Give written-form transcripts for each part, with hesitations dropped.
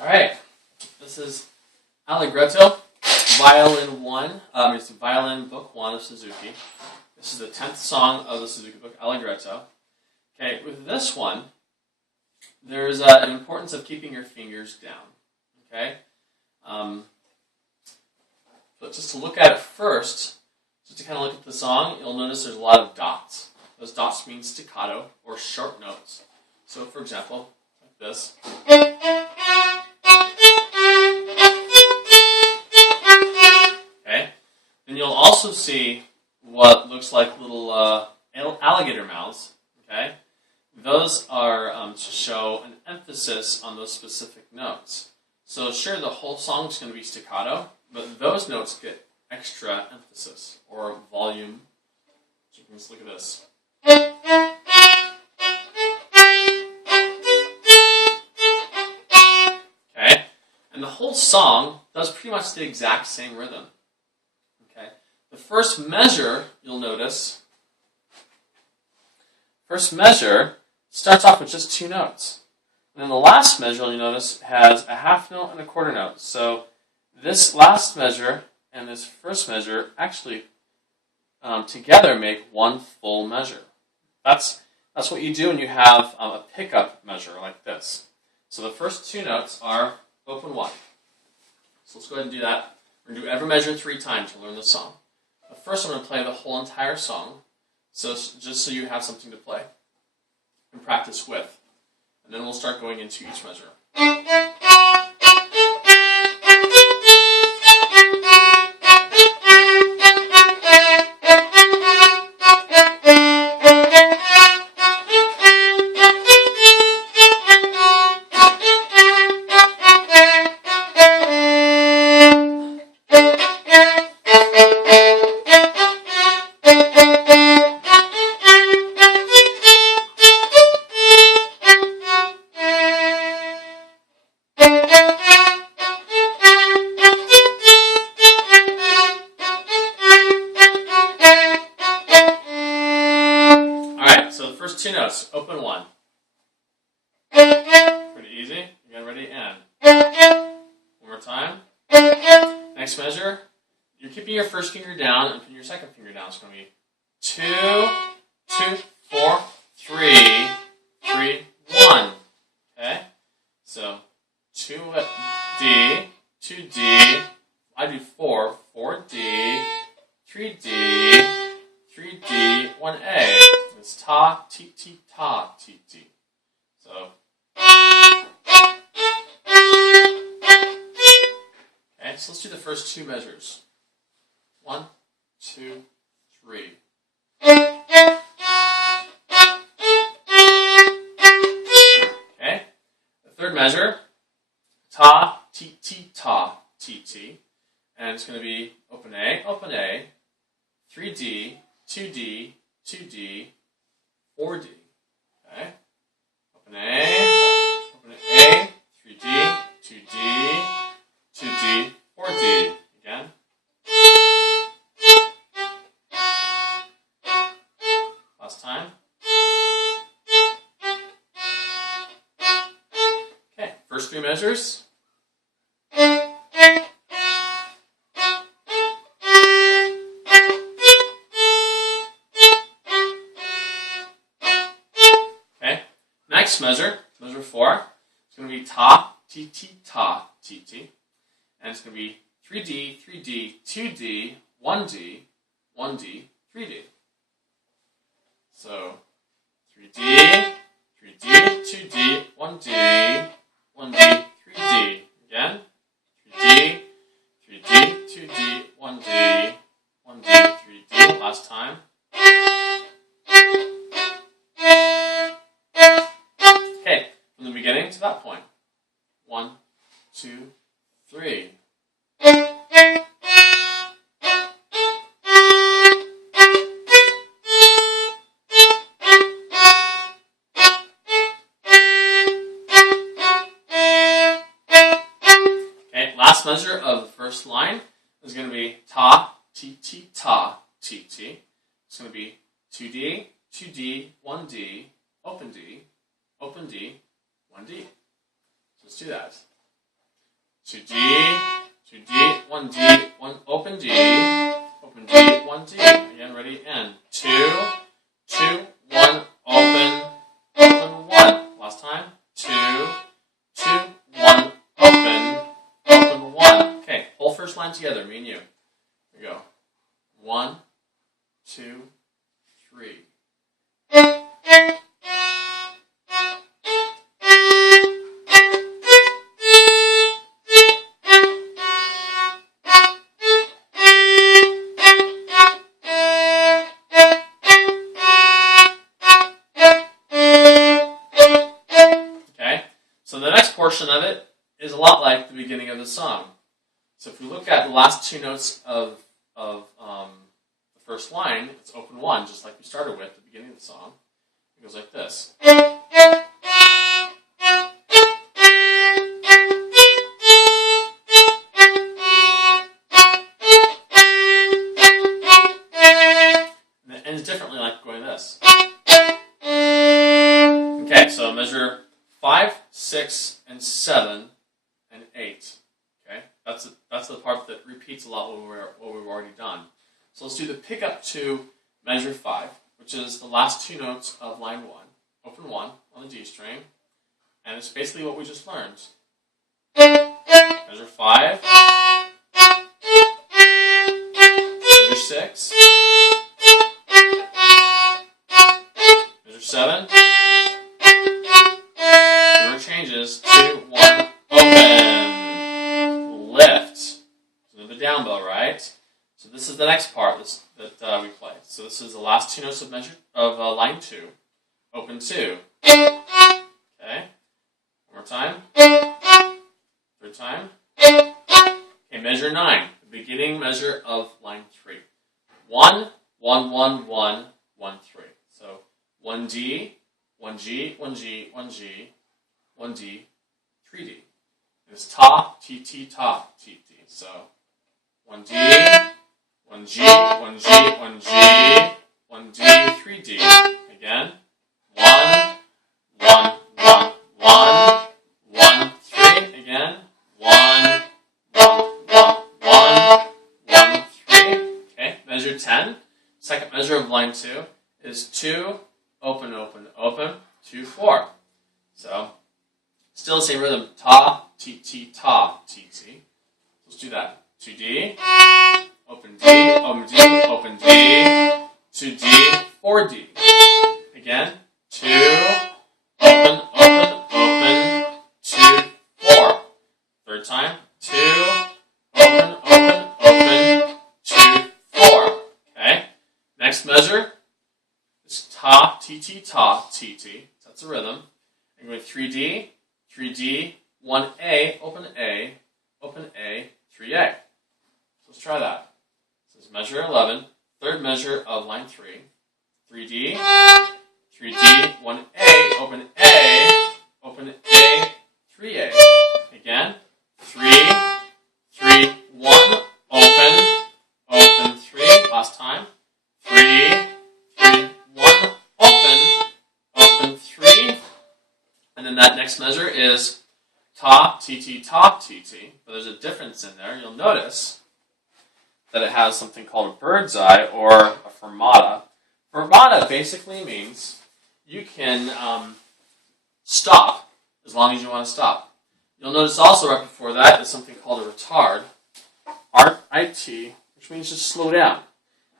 Alright, this is Allegretto, Violin 1. It's Violin Book 1 of Suzuki. This is the 10th song of the Suzuki book, Allegretto. Okay, with this one, there's an importance of keeping your fingers down. Okay? But just to look at it first, just to kind of look at the song, you'll notice there's a lot of dots. Those dots mean staccato or short notes. So, for example, like this. Okay? Then you'll also see what looks like little alligator mouths. Okay? Those are to show an emphasis on those specific notes. So sure, the whole song is going to be staccato, but those notes get extra emphasis or volume. So you can just look at this. Okay? And the whole song does pretty much the exact same rhythm. Okay? The first measure, you'll notice, starts off with just two notes. And then the last measure, you'll notice, has a half note and a quarter note. So this last measure and this first measure actually together make one full measure. That's what you do when you have a pickup measure like this. So the first two notes are open 1. So let's go ahead and do that. We're going to do every measure 3 times to learn this song. But first I'm going to play the whole entire song, so just so you have something to play and practice with. And then we'll start going into each measure. Two notes, open 1. Pretty easy. Again, ready, and. One more time. Next measure, you're keeping your first finger down and putting your second finger down. It's going to be 2, 2, 4, 3, 3, 1. Okay? So, 2 D, 2 D, I do 4, 4 D, 3 D, 3 D, 1 A. It's ta, ti, ti, ta, ti, ti. So. Okay, so let's do the first 2 measures. 1, 2, 3. Okay, the third measure, ta, ti, ti, ta, ti, ti. And it's going to be open A, 3D, 2D, 2D, 4D. Okay. Open A, 3D, 2D, 2D, 4D. Again. Last time. Okay, first 3 measures. Next measure 4, it's going to be ta, ti, ti, ta, ti, ti. And it's going to be 3D, 3D, 2D, 1D, 1D, 3D. So 3D, 3D, 2D, 1D, 1D, 3D. Again. 3D, 3D, 2D, 1D, 1D, 3D. Last time. From the beginning to that point. 1, 2, 3. Okay, last measure of the first line is going to be ta, ti, ti, ta, ti, ti. It's going to be 2D, 2D, 1D, open D, 1D. So let's do that. 2 D, 2 D, 1 D, 1 open D, 1 D. Again, ready, and 2, 2, 1, open, 1. Last time, 2, 2, 1, open, 1. Okay, whole first line together, me and you. Here we go. 1, 2, 3. So the next portion of it is a lot like the beginning of the song. So if we look at the last two notes of the first line, it's open 1, just like we started with at the beginning of the song. It goes like this. And it ends differently, like going this. Okay, so measure 5, 6, and 7, and 8. Okay, that's the part that repeats a lot what we've already done. So let's do the pickup to measure 5, which is the last two notes of line 1. Open 1 on the D string, and it's basically what we just learned. Measure 5, measure 6, measure 7. Changes 2, 1, open, lift. So the down bow, right? So this is the next part that we play. So this is the last two notes of line 2, open 2. Okay, one more time. Third time. Okay, measure 9, the beginning measure of line 3. 1, 1, 1, 1, 1, 3. So 1 D, 1 G, 1 G, 1 G. 1 D, 3 D. It's ta, T, T, ta, T, T. So 1 D, 1 G, 1 G, 1 G, 1 D, 3 D. Again, 1, 1, 1, 1, 1, 3. Again, 1, 1, 1, 1, 1, 3. Okay, measure 10. Second measure of line 2 is 2, open, open, open, 2, 4. So still the same rhythm. Ta, T, T, ta, T, T. Let's do that. 2 D, open D, open D, open D, 2 D, 4 D. Again, 2, open, open, open, 2, 4. Third time. 2, open, open, open, 2, 4. Okay. Next measure is ta, T, T, ta, T, T. That's the rhythm. And going 3 D. 3 D, 1A, open A, 3A. So let's try that. This is measure 11, third measure of line 3. 3 D, 3 D, 1A, open A, 3A. Again, 3, 3, 1, open 3. Last time. 3, 3, 1, open 3. And then that next measure is ta, T, T, ta, T, T. But there's a difference in there. You'll notice that it has something called a bird's eye or a fermata. Fermata basically means you can stop as long as you want to stop. You'll notice also right before that is something called a retard, R-I-T, which means just slow down.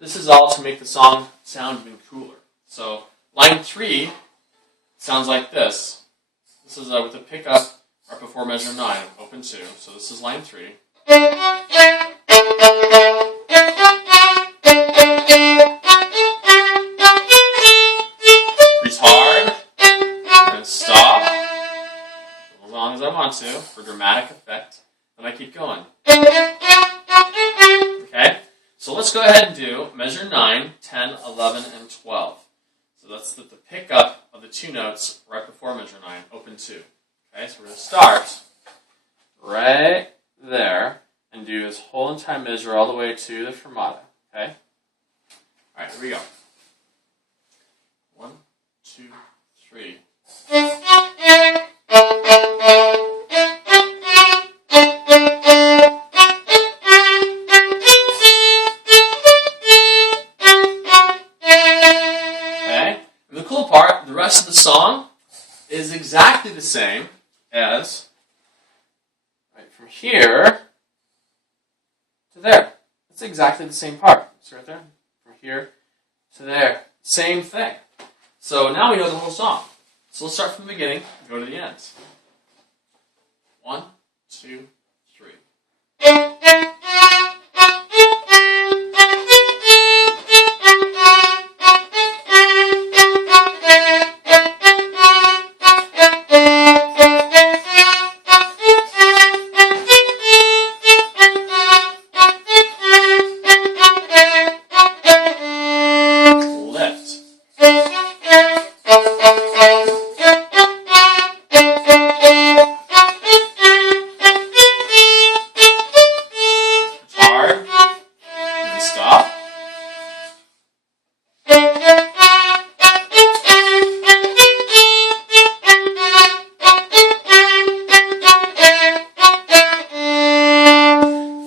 This is all to make the song sound even cooler. So line 3 sounds like this. This is with the pickup right before measure 9, open 2. So this is line 3. Three's hard. I'm going to stop as long as I want to for dramatic effect. Then I keep going. Okay? So let's go ahead and do measure 9, 10, 11, and 12. So that's the pickup of the two notes right before measure 9, open 2. Okay, so we're going to start right there and do this whole entire measure all the way to the fermata. Okay? Alright, here we go. 1, 2, 3. is exactly the same as from here to there. It's exactly the same part. See right there? From here to there. Same thing. So now we know the whole song. So let's start from the beginning and go to the end. 1, 2, 3. Lift. Hard. And stop.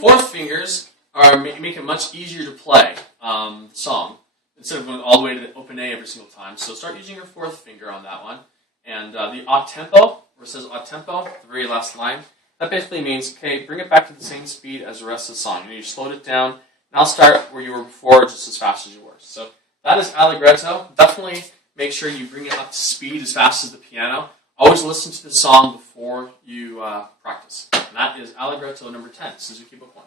Fourth fingers make it much easier to play the song instead of going all the way to the open A every single time. So start using your fourth finger on that one. And the a tempo, where it says a tempo, the very last line, that basically means, okay, bring it back to the same speed as the rest of the song. You slowed it down. Now start where you were before, just as fast as you were. So that is Allegretto. Definitely make sure you bring it up to speed as fast as the piano. Always listen to the song before you practice. And that is Allegretto number 10, Suzuki Book 1.